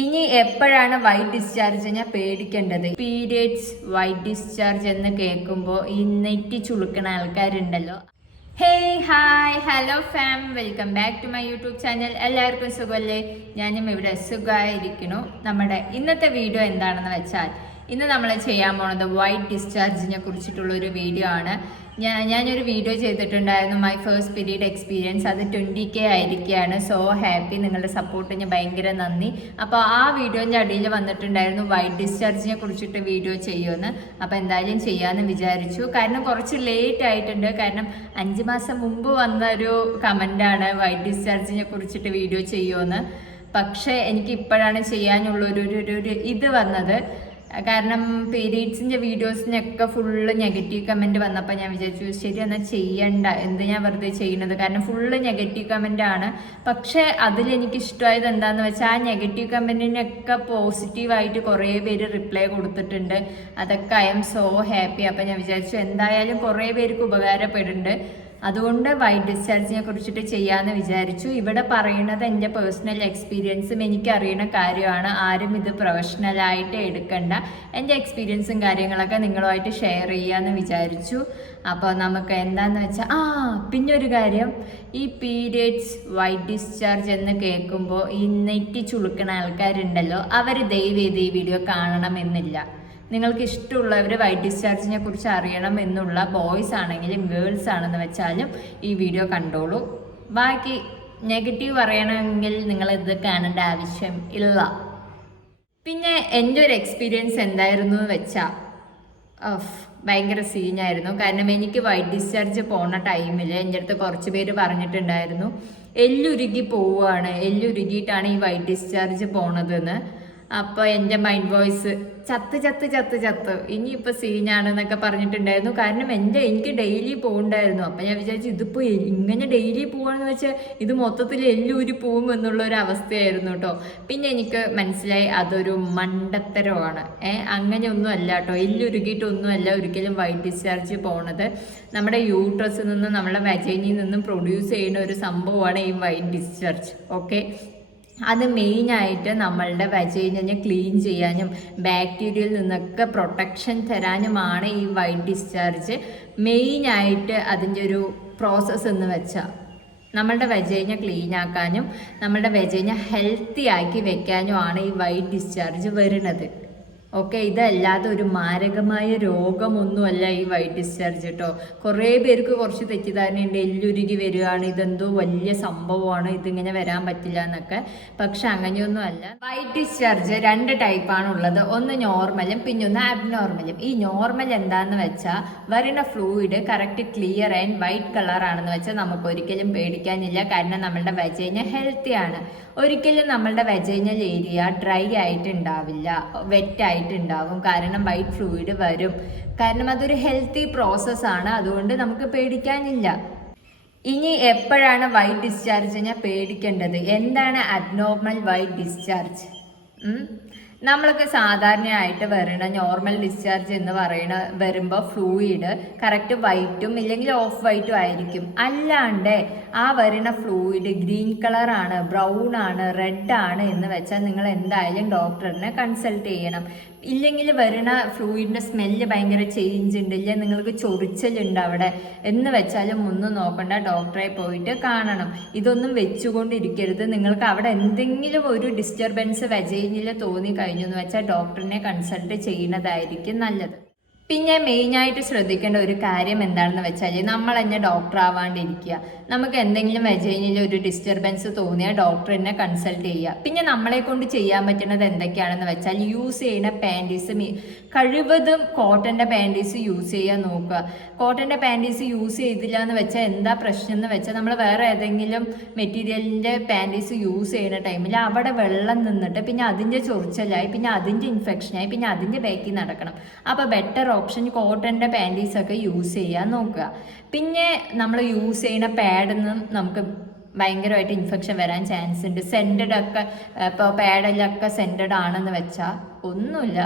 ഇനി എപ്പോഴാണ് white discharge ഞാൻ പേടിക്കേണ്ടത്? പീരിയഡ്സ് വൈറ്റ് ഡിസ്ചാർജ് എന്ന് കേൾക്കുമ്പോൾ ഈ നെറ്റി ചുളുക്കണ ആൾക്കാരുണ്ടല്ലോ. Hey hi hello fam, welcome back to my YouTube channel. എല്ലാവർക്കും സുഖമല്ലേ? ഞാനും ഇവിടെ സുഖമായിരിക്കുന്നു. നമ്മുടെ ഇന്നത്തെ വീഡിയോ എന്താണെന്ന് വെച്ചാൽ, ഇന്ന് നമ്മൾ ചെയ്യാൻ പോണത് വൈറ്റ് ഡിസ്ചാർജിനെ കുറിച്ചിട്ടുള്ള ഒരു വീഡിയോ ആണ്. ഞാനൊരു വീഡിയോ ചെയ്തിട്ടുണ്ടായിരുന്നു, മൈ ഫസ്റ്റ് പീരീഡ് എക്സ്പീരിയൻസ്. അത് 20K ആയിരിക്കുകയാണ്. സോ ഹാപ്പി, നിങ്ങളുടെ സപ്പോർട്ടിന് ഭയങ്കര നന്ദി. അപ്പോൾ ആ വീഡിയോൻ്റെ അടിയിൽ വന്നിട്ടുണ്ടായിരുന്നു വൈറ്റ് ഡിസ്ചാർജിനെ കുറിച്ചിട്ട് വീഡിയോ ചെയ്യുമെന്ന്. അപ്പോൾ എന്തായാലും ചെയ്യാമെന്ന് വിചാരിച്ചു. കാരണം കുറച്ച് ലേറ്റ് ആയിട്ടുണ്ട്. കാരണം 5 മാസം മുമ്പ് വന്ന ഒരു കമൻ്റാണ് വൈറ്റ് ഡിസ്ചാർജിനെ കുറിച്ചിട്ട് വീഡിയോ ചെയ്യുമെന്ന്. പക്ഷേ എനിക്ക് ഇപ്പോഴാണ് ചെയ്യാനുള്ളൊരു ഇത് വന്നത്. കാരണം പീരീഡ്സിൻ്റെ വീഡിയോസിനൊക്കെ ഫുള്ള് നെഗറ്റീവ് കമൻറ്റ് വന്നപ്പോൾ ഞാൻ വിചാരിച്ചു ശരി എന്നാൽ ചെയ്യണ്ട, എന്ത് ഞാൻ വെറുതെ ചെയ്യുന്നത്. കാരണം ഫുള്ള് നെഗറ്റീവ് കമൻറ്റാണ്. പക്ഷേ അതിലെനിക്ക് ഇഷ്ടമായത് എന്താണെന്ന് വെച്ചാൽ, ആ നെഗറ്റീവ് കമൻറ്റിനൊക്കെ പോസിറ്റീവായിട്ട് കുറേ പേര് റിപ്ലൈ കൊടുത്തിട്ടുണ്ട്. അതൊക്കെ ഐ എം സോ ഹാപ്പി. അപ്പോൾ ഞാൻ വിചാരിച്ചു എന്തായാലും കുറേ പേർക്ക് ഉപകാരപ്പെടുന്നുണ്ട്. അതുകൊണ്ട് വൈറ്റ് ഡിസ്ചാർജിനെ കുറിച്ചിട്ട് ചെയ്യാമെന്ന് വിചാരിച്ചു. ഇവിടെ പറയുന്നത് എൻ്റെ പേഴ്സണൽ എക്സ്പീരിയൻസും എനിക്കറിയുന്ന കാര്യമാണ്. ആരും ഇത് പ്രൊഫഷണലായിട്ട് എടുക്കണ്ട. എൻ്റെ എക്സ്പീരിയൻസും കാര്യങ്ങളൊക്കെ നിങ്ങളുമായിട്ട് ഷെയർ ചെയ്യാമെന്ന് വിചാരിച്ചു. അപ്പോൾ നമുക്ക് എന്താണെന്ന് വെച്ചാൽ, പിന്നെ ഒരു കാര്യം, ഈ പീരിയഡ്സ് വൈറ്റ് ഡിസ്ചാർജ് എന്ന് കേൾക്കുമ്പോൾ ഈ നെറ്റി ചുളുക്കണ ആൾക്കാരുണ്ടല്ലോ, അവർ ദയവേത് ഈ വീഡിയോ കാണണമെന്നില്ല. നിങ്ങൾക്ക് ഇഷ്ടമുള്ളവർ വൈറ്റ് ഡിസ്ചാർജിനെ കുറിച്ച് അറിയണം എന്നുള്ള ബോയ്സ് ആണെങ്കിലും ഗേൾസ് ആണെന്ന് വെച്ചാലും ഈ വീഡിയോ കണ്ടോളൂ. ബാക്കി നെഗറ്റീവ് പറയണമെങ്കിൽ നിങ്ങളിത് കാണേണ്ട ആവശ്യം ഇല്ല. പിന്നെ എൻ്റെ ഒരു എക്സ്പീരിയൻസ് എന്തായിരുന്നു എന്ന് വെച്ചാൽ, ഭയങ്കര സീനായിരുന്നു. കാരണം എനിക്ക് വൈറ്റ് ഡിസ്ചാർജ് പോകുന്ന ടൈമിൽ എൻ്റെ അടുത്ത് കുറച്ച് പേര് പറഞ്ഞിട്ടുണ്ടായിരുന്നു എല്ലുരുകി പോവുകയാണ്, എല്ലുരുകിയിട്ടാണ് ഈ വൈറ്റ് ഡിസ്ചാർജ് പോണതെന്ന്. അപ്പോൾ എൻ്റെ മൈൻഡ് വോയിസ് ചത്ത് ഇനിയിപ്പോൾ സീനാണെന്നൊക്കെ പറഞ്ഞിട്ടുണ്ടായിരുന്നു. കാരണം എനിക്ക് ഡെയിലി പോകണ്ടായിരുന്നു. അപ്പം ഞാൻ വിചാരിച്ചു ഇതിപ്പോൾ ഇങ്ങനെ ഡെയിലി പോവാണെന്ന് വെച്ചാൽ ഇത് മൊത്തത്തിൽ എല്ലൂരി പോവും എന്നുള്ളൊരു അവസ്ഥയായിരുന്നു കേട്ടോ. പിന്നെ എനിക്ക് മനസ്സിലായി അതൊരു മണ്ടത്തരമാണ്. അങ്ങനെയൊന്നും അല്ല കേട്ടോ, എല്ലുരുകിയിട്ടൊന്നുമല്ല ഒരിക്കലും വൈറ്റ് ഡിസ്ചാർജ് പോണത്. നമ്മുടെ യൂട്രസിൽ നിന്നും നമ്മുടെ വജൈനിൽ നിന്നും പ്രൊഡ്യൂസ് ചെയ്യുന്ന ഒരു സംഭവമാണ് ഈ വൈറ്റ് ഡിസ്ചാർജ്. ഓക്കെ, അത് മെയിനായിട്ട് നമ്മളുടെ വജൈനിനെ ക്ലീൻ ചെയ്യാനും ബാക്ടീരിയയിൽ നിന്നൊക്കെ പ്രൊട്ടക്ഷൻ തരാനുമാണ് ഈ വൈറ്റ് ഡിസ്ചാർജ്. മെയിനായിട്ട് അതിൻ്റെ ഒരു പ്രോസസ്സ് എന്ന് വെച്ചാൽ, നമ്മളുടെ വജൈന ക്ലീൻ ആക്കാനും നമ്മളുടെ വജൈന ഹെൽത്തി ആക്കി വെക്കാനുമാണ് ഈ വൈറ്റ് ഡിസ്ചാർജ് വരുന്നത്. ഓക്കെ, ഇതല്ലാതെ ഒരു മാരകമായ രോഗമൊന്നുമല്ല ഈ വൈറ്റ് ഡിസ്ചാർജ് കേട്ടോ. കുറേ പേർക്ക് കുറച്ച് തെറ്റിദ്ധാരണയുണ്ട്, എല്ലുരുകി വരികയാണ്, ഇതെന്തോ വലിയ സംഭവമാണ്, ഇതിങ്ങനെ വരാൻ പറ്റില്ല എന്നൊക്കെ. പക്ഷെ അങ്ങനെയൊന്നും അല്ല. വൈറ്റ് ഡിസ്ചാർജ് 2 ടൈപ്പാണ് ഉള്ളത്. ഒന്ന് നോർമലും പിന്നെ ഒന്ന് അബ്നോർമലും. ഈ നോർമൽ എന്താണെന്ന് വെച്ചാൽ, വരുന്ന fluid correct clear and white കളറാണെന്ന് വെച്ചാൽ നമുക്ക് ഒരിക്കലും പേടിക്കാനില്ല. കാരണം നമ്മളുടെ വജൈന ഹെൽത്തിയാണ്. ഒരിക്കലും നമ്മളുടെ വജൈനൽ ഏരിയ ഡ്രൈ ആയിട്ടുണ്ടാവില്ല, വെറ്റ് ആയിട്ടുണ്ടാവും. കാരണം വൈറ്റ് ഫ്ലൂയിഡ് വരും. കാരണം അതൊരു ഹെൽത്തി പ്രോസസ്സാണ്. അതുകൊണ്ട് നമുക്ക് പേടിക്കാനില്ല. ഇനി എപ്പോഴാണ് വൈറ്റ് ഡിസ്ചാർജിനെ പേടിക്കേണ്ടത്? എന്താണ് അബ്നോർമൽ വൈറ്റ് ഡിസ്ചാർജ്? നമ്മൾക്ക് സാധാരണയായിട്ട് വരുന്ന നോർമൽ ഡിസ്ചാർജ് എന്ന് വരുമ്പോൾ ഫ്ലൂയിഡ് കറക്റ്റ് വൈറ്റും ഇല്ലെങ്കിൽ ഓഫ് വൈറ്റും ആയിരിക്കും. അല്ലാണ്ട് ആ വരുന്ന ഫ്ലൂയിഡ് ഗ്രീൻ കളറാണ്, ബ്രൗൺ ആണ്, റെഡ് ആണ് എന്ന് വെച്ചാൽ നിങ്ങൾ എന്തായാലും ഡോക്ടറിനെ കൺസൾട്ട് ചെയ്യണം. ഇല്ലെങ്കിൽ വരുന്ന ഫ്ലൂയിഡിൻ്റെ സ്മെല്ല് ഭയങ്കര ചേഞ്ച് ഉണ്ട്, ഇല്ലെങ്കിൽ നിങ്ങൾക്ക് ചൊറിച്ചലുണ്ട് അവിടെ എന്ന് വെച്ചാലും ഒന്നും നോക്കണ്ട, ഡോക്ടറെ പോയിട്ട് കാണണം. ഇതൊന്നും വെച്ചുകൊണ്ടിരിക്കരുത്. നിങ്ങൾക്ക് അവിടെ എന്തെങ്കിലും ഒരു ഡിസ്റ്റർബൻസ് വജൈനിൽ തോന്നി കഴിഞ്ഞു എന്ന് വെച്ചാൽ ഡോക്ടറിനെ കൺസൾട്ട് ചെയ്യുന്നതായിരിക്കും നല്ലത്. പിന്നെ മെയിനായിട്ട് ശ്രദ്ധിക്കേണ്ട ഒരു കാര്യം എന്താണെന്ന് വെച്ചാൽ, നമ്മൾ തന്നെ ഡോക്ടർ ആവാണ്ടിരിക്കുക. നമുക്ക് എന്തെങ്കിലും വജൈനിൽ ഒരു ഡിസ്റ്റർബൻസ് തോന്നിയാൽ ഡോക്ടറിനെ കൺസൾട്ട് ചെയ്യുക. പിന്നെ നമ്മളെ കൊണ്ട് ചെയ്യാൻ പറ്റുന്നത് എന്തൊക്കെയാണെന്ന് വെച്ചാൽ, യൂസ് ചെയ്യുന്ന പാൻറ്റീസ് കഴിവതും കോട്ടൻ്റെ പാൻറ്റീസ് യൂസ് ചെയ്യാൻ നോക്കുക. കോട്ടൻ്റെ പാൻറ്റീസ് യൂസ് ചെയ്തില്ല എന്ന് വെച്ചാൽ എന്താ പ്രശ്നം എന്ന് വെച്ചാൽ, നമ്മൾ വേറെ ഏതെങ്കിലും മെറ്റീരിയലിൻ്റെ പാൻറ്റീസ് യൂസ് ചെയ്യുന്ന ടൈമിൽ അവിടെ വെള്ളം നിന്നിട്ട് പിന്നെ അതിൻ്റെ ചൊറിച്ചലായി, പിന്നെ അതിൻ്റെ ഇൻഫെക്ഷനായി, പിന്നെ അതിൻ്റെ ബാക്കിൽ നടക്കണം. അപ്പോൾ ബെറ്റർ ഓപ്ഷൻ കോട്ടൻ്റെ പാൻറ്റീസൊക്കെ യൂസ് ചെയ്യാൻ നോക്കുക. പിന്നെ നമ്മൾ യൂസ് ചെയ്യുന്ന പാഡൊന്നും നമുക്ക് ഭയങ്കരമായിട്ട് ഇൻഫെക്ഷൻ വരാൻ ചാൻസ് ഉണ്ട്. സെൻറ്റഡ് ഒക്കെ ഇപ്പോൾ പാഡിലൊക്കെ സെൻറ്റഡ് ആണെന്ന് വെച്ചാൽ ഒന്നുമില്ല,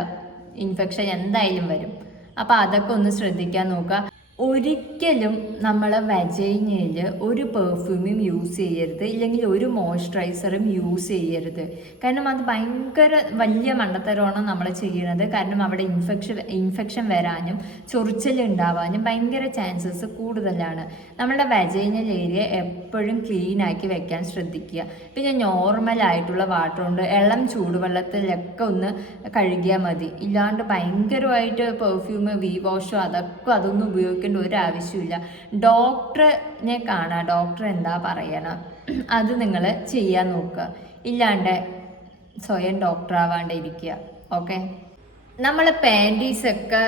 ഇൻഫെക്ഷൻ എന്തായാലും വരും. അപ്പോൾ അതൊക്കെ ഒന്ന് ശ്രദ്ധിക്കാൻ നോക്കുക. ഒരിക്കലും നമ്മൾ വജൈനയിൽ ഒരു പെർഫ്യൂമും യൂസ് ചെയ്യരുത്, ഇല്ലെങ്കിൽ ഒരു മോയ്സ്ചറൈസറും യൂസ് ചെയ്യരുത്. കാരണം അത് ഭയങ്കര വലിയ മണ്ടത്തരമാണ് നമ്മൾ ചെയ്യുന്നത്. കാരണം അവിടെ ഇൻഫെക്ഷൻ വരാനും ചൊറിച്ചിലുണ്ടാവാനും ഭയങ്കര ചാൻസസ് കൂടുതലാണ്. നമ്മളുടെ വജൈനൽ ഏരിയ എപ്പോഴും ക്ലീൻ ആക്കി വെക്കാൻ ശ്രദ്ധിക്കുക. പിന്നെ നോർമലായിട്ടുള്ള വാട്ടർ കൊണ്ട് ഇളം ചൂടുവെള്ളത്തിലൊക്കെ ഒന്ന് കഴുകിയാൽ മതി. ഇല്ലാണ്ട് ഭയങ്കരമായിട്ട് പെർഫ്യൂം വി വാഷോ അതൊന്നും ഉപയോഗിക്കേണ്ട ഒരു ആവശ്യമില്ല. ഡോക്ടറിനെ കാണാം, ഡോക്ടർ എന്താ പറയണം അത് നിങ്ങൾ ചെയ്യാൻ നോക്കുക. ഇല്ലാണ്ട് സ്വയം ഡോക്ടർ ആവാണ്ടിരിക്കുക. ഓക്കെ, നമ്മൾ പാൻറ്റീസൊക്കെ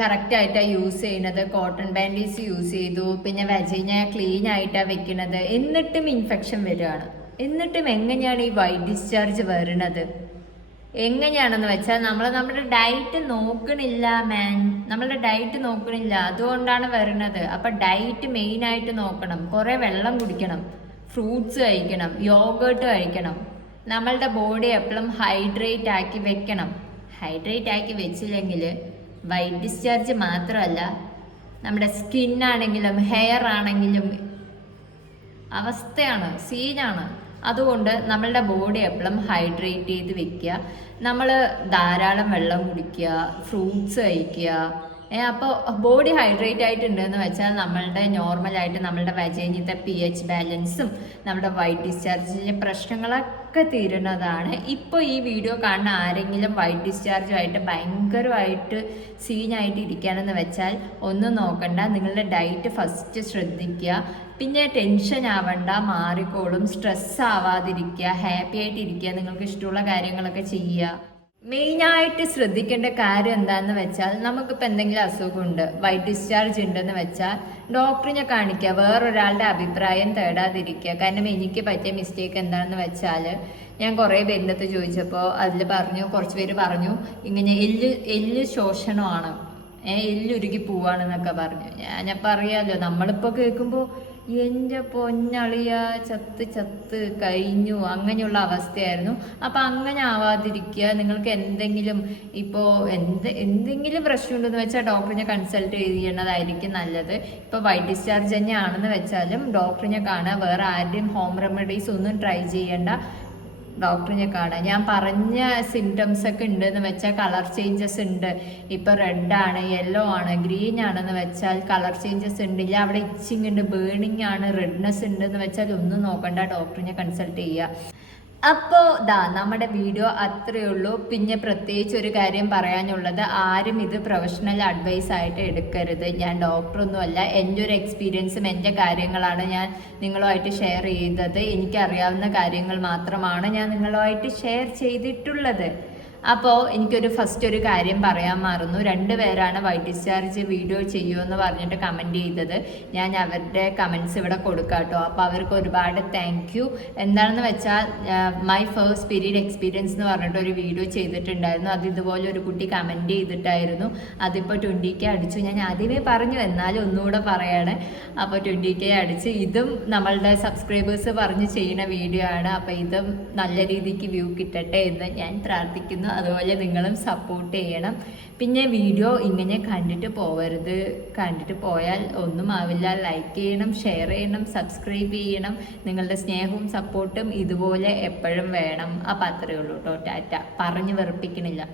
കറക്റ്റായിട്ടാണ് യൂസ് ചെയ്യുന്നത്. കോട്ടൺ പാൻറ്റീസ് യൂസ് ചെയ്തു, പിന്നെ വജൈന ക്ലീൻ ആയിട്ടാണ് വെക്കുന്നത്. എന്നിട്ടും ഇൻഫെക്ഷൻ വരികയാണ്. എന്നിട്ടും എങ്ങനെയാണ് ഈ വൈറ്റ് ഡിസ്ചാർജ് വരുന്നത്? എങ്ങനെയാണെന്ന് വെച്ചാൽ നമ്മുടെ ഡയറ്റ് നോക്കണില്ല നമ്മളുടെ ഡയറ്റ് നോക്കണില്ല, അതുകൊണ്ടാണ് വരുന്നത്. അപ്പം ഡയറ്റ് മെയിനായിട്ട് നോക്കണം. കുറേ വെള്ളം കുടിക്കണം, ഫ്രൂട്ട്സ് കഴിക്കണം, യോഗേർട്ട് കഴിക്കണം. നമ്മളുടെ ബോഡി എപ്പോഴും ഹൈഡ്രേറ്റ് ആക്കി വെക്കണം. ഹൈഡ്രേറ്റ് ആക്കി വെച്ചില്ലെങ്കിൽ വൈറ്റ് ഡിസ്ചാർജ് മാത്രമല്ല, നമ്മുടെ സ്കിന്നാണെങ്കിലും ഹെയർ ആണെങ്കിലും അവസ്ഥയാണ്, സീനാണ്. അതുകൊണ്ട് നമ്മളുടെ ബോഡി എപ്പോഴും ഹൈഡ്രേറ്റ് ചെയ്ത് വെക്കുക. നമ്മൾ ധാരാളം വെള്ളം കുടിക്കുക, ഫ്രൂട്ട്സ് കഴിക്കുക. അപ്പോൾ ബോഡി ഹൈഡ്രേറ്റ് ആയിട്ടുണ്ടെന്ന് വെച്ചാൽ നമ്മളുടെ നോർമലായിട്ട് നമ്മളുടെ വജൈനത്തെ pH ബാലൻസും നമ്മുടെ വൈറ്റ് ഡിസ്ചാർജിലെ പ്രശ്നങ്ങളൊക്കെ തീരുന്നതാണ്. ഇപ്പോൾ ഈ വീഡിയോ കാണുന്ന ആരെങ്കിലും വൈറ്റ് ഡിസ്ചാർജുമായിട്ട് ഭയങ്കരമായിട്ട് സീനായിട്ട് ഇരിക്കുകയാണെന്ന് വെച്ചാൽ ഒന്നും നോക്കണ്ട, നിങ്ങളുടെ ഡയറ്റ് ഫസ്റ്റ് ശ്രദ്ധിക്കുക. പിന്നെ ടെൻഷൻ ആവണ്ട, മാറിക്കോളും. സ്ട്രെസ് ആവാതിരിക്കുക, ഹാപ്പി ആയിട്ടിരിക്കുക, നിങ്ങൾക്ക് ഇഷ്ടമുള്ള കാര്യങ്ങളൊക്കെ ചെയ്യുക. മെയിനായിട്ട് ശ്രദ്ധിക്കേണ്ട കാര്യം എന്താണെന്ന് വെച്ചാൽ, നമുക്കിപ്പോൾ എന്തെങ്കിലും അസുഖമുണ്ട്, വൈറ്റ് ഡിസ്ചാർജ് ഉണ്ടെന്ന് വെച്ചാൽ ഡോക്ടറിനെ കാണിക്കുക. വേറൊരാളുടെ അഭിപ്രായം തേടാതിരിക്കുക. കാരണം എനിക്ക് പറ്റിയ മിസ്റ്റേക്ക് എന്താണെന്ന് വെച്ചാൽ, ഞാൻ കുറേ പേരിൻ്റെ അടുത്ത് ചോദിച്ചപ്പോൾ അതിൽ കുറച്ച് പേര് പറഞ്ഞു ഇങ്ങനെ എല്ല് ശോഷണമാണ്, എല്ലുരുകി പോവാണെന്നൊക്കെ പറഞ്ഞു. ഞാനപ്പോൾ അറിയാമല്ലോ, നമ്മളിപ്പോൾ കേൾക്കുമ്പോൾ എൻ്റെ പൊന്നളിയ ചത്ത് കഴിഞ്ഞു അങ്ങനെയുള്ള അവസ്ഥയായിരുന്നു. അപ്പം അങ്ങനെ ആവാതിരിക്കുക. നിങ്ങൾക്ക് എന്തെങ്കിലും ഇപ്പോൾ എന്തെങ്കിലും പ്രശ്നമുണ്ടെന്ന് വെച്ചാൽ ഡോക്ടറിനെ കൺസൾട്ട് ചെയ്യുന്നതായിരിക്കും നല്ലത്. ഇപ്പോൾ വൈറ്റ് ഡിസ്ചാർജ് തന്നെയാണെന്ന് വെച്ചാലും ഡോക്ടറിനെ കാണുക. വേറെ ആരുടെയും ഹോം റെമഡീസ് ഒന്നും ട്രൈ ചെയ്യേണ്ട, ഡോക്ടറിനെ കാണാം. ഞാൻ പറഞ്ഞ സിംറ്റംസ് ഒക്കെ ഉണ്ടെന്ന് വെച്ചാൽ കളർ ചേഞ്ചസ് ഉണ്ട്. ഇപ്പോൾ റെഡാണ്, യെല്ലോ ആണ്, ഗ്രീൻ ആണെന്ന് വെച്ചാൽ കളർ ചേഞ്ചസ് ഉണ്ട്. ഇല്ല അവിടെ ഇച്ചിങ് ഉണ്ട്, ബേണിംഗ് ആണ്, റെഡ്നെസ് ഉണ്ടെന്ന് വെച്ചാൽ ഒന്നും നോക്കണ്ട, ഡോക്ടറിനെ കൺസൾട്ട് ചെയ്യുക. അപ്പോൾ നമ്മുടെ വീഡിയോ അത്രയേ ഉള്ളൂ. പിന്നെ പ്രത്യേകിച്ച് ഒരു കാര്യം പറയാനുള്ളത്, ആരും ഇത് പ്രൊഫഷണൽ അഡ്വൈസ് ആയിട്ട് എടുക്കരുത്. ഞാൻ ഡോക്ടറൊന്നുമല്ല, എൻ്റെ ഒരു എക്സ്പീരിയൻസും എൻ്റെ കാര്യങ്ങളാണ് ഞാൻ നിങ്ങളുമായിട്ട് ഷെയർ ചെയ്തത്. എനിക്കറിയാവുന്ന കാര്യങ്ങൾ മാത്രമാണ് ഞാൻ നിങ്ങളുമായിട്ട് ഷെയർ ചെയ്തിട്ടുള്ളത്. അപ്പോൾ എനിക്കൊരു ഫസ്റ്റ് ഒരു കാര്യം പറയാൻ മറന്നു. 2 പേരാണ് വൈറ്റ് ഡിസ്ചാർജ് വീഡിയോ ചെയ്യുമെന്ന് പറഞ്ഞിട്ട് കമൻറ്റ് ചെയ്തത്. ഞാൻ അവരുടെ കമൻറ്റ്സ് ഇവിടെ കൊടുക്കാം കേട്ടോ. അപ്പോൾ അവർക്ക് ഒരുപാട് താങ്ക് യു. എന്താണെന്ന് വെച്ചാൽ മൈ ഫസ്റ്റ് പീരീഡ് എക്സ്പീരിയൻസ് എന്ന് പറഞ്ഞിട്ട് ഒരു വീഡിയോ ചെയ്തിട്ടുണ്ടായിരുന്നു. അത് ഇതുപോലെ ഒരു കുട്ടി കമൻറ്റ് ചെയ്തിട്ടായിരുന്നു. അതിപ്പോൾ 20K അടിച്ചു. ഞാൻ ആദ്യമേ പറഞ്ഞു, എന്നാലും ഒന്നുകൂടെ പറയാണ്. അപ്പോൾ 20K അടിച്ച്. ഇതും നമ്മളുടെ സബ്സ്ക്രൈബേഴ്സ് പറഞ്ഞ് ചെയ്യുന്ന വീഡിയോ ആണ്. അപ്പോൾ ഇതും നല്ല രീതിക്ക് വ്യൂ കിട്ടട്ടെ എന്ന് ഞാൻ പ്രാർത്ഥിക്കുന്നു. അതുപോലെ നിങ്ങളും സപ്പോർട്ട് ചെയ്യണം. പിന്നെ വീഡിയോ ഇങ്ങനെ കണ്ടിട്ട് പോവരുത്. കണ്ടിട്ട് പോയാൽ ഒന്നും ആവില്ല. ലൈക്ക് ചെയ്യണം, ഷെയർ ചെയ്യണം, സബ്സ്ക്രൈബ് ചെയ്യണം. നിങ്ങളുടെ സ്നേഹവും സപ്പോർട്ടും ഇതുപോലെ എപ്പോഴും വേണം. അപ്പം അത്രയേ ഉള്ളൂ കേട്ടോ. ടാറ്റ. പറഞ്ഞ് വെറുപ്പിക്കണില്ല.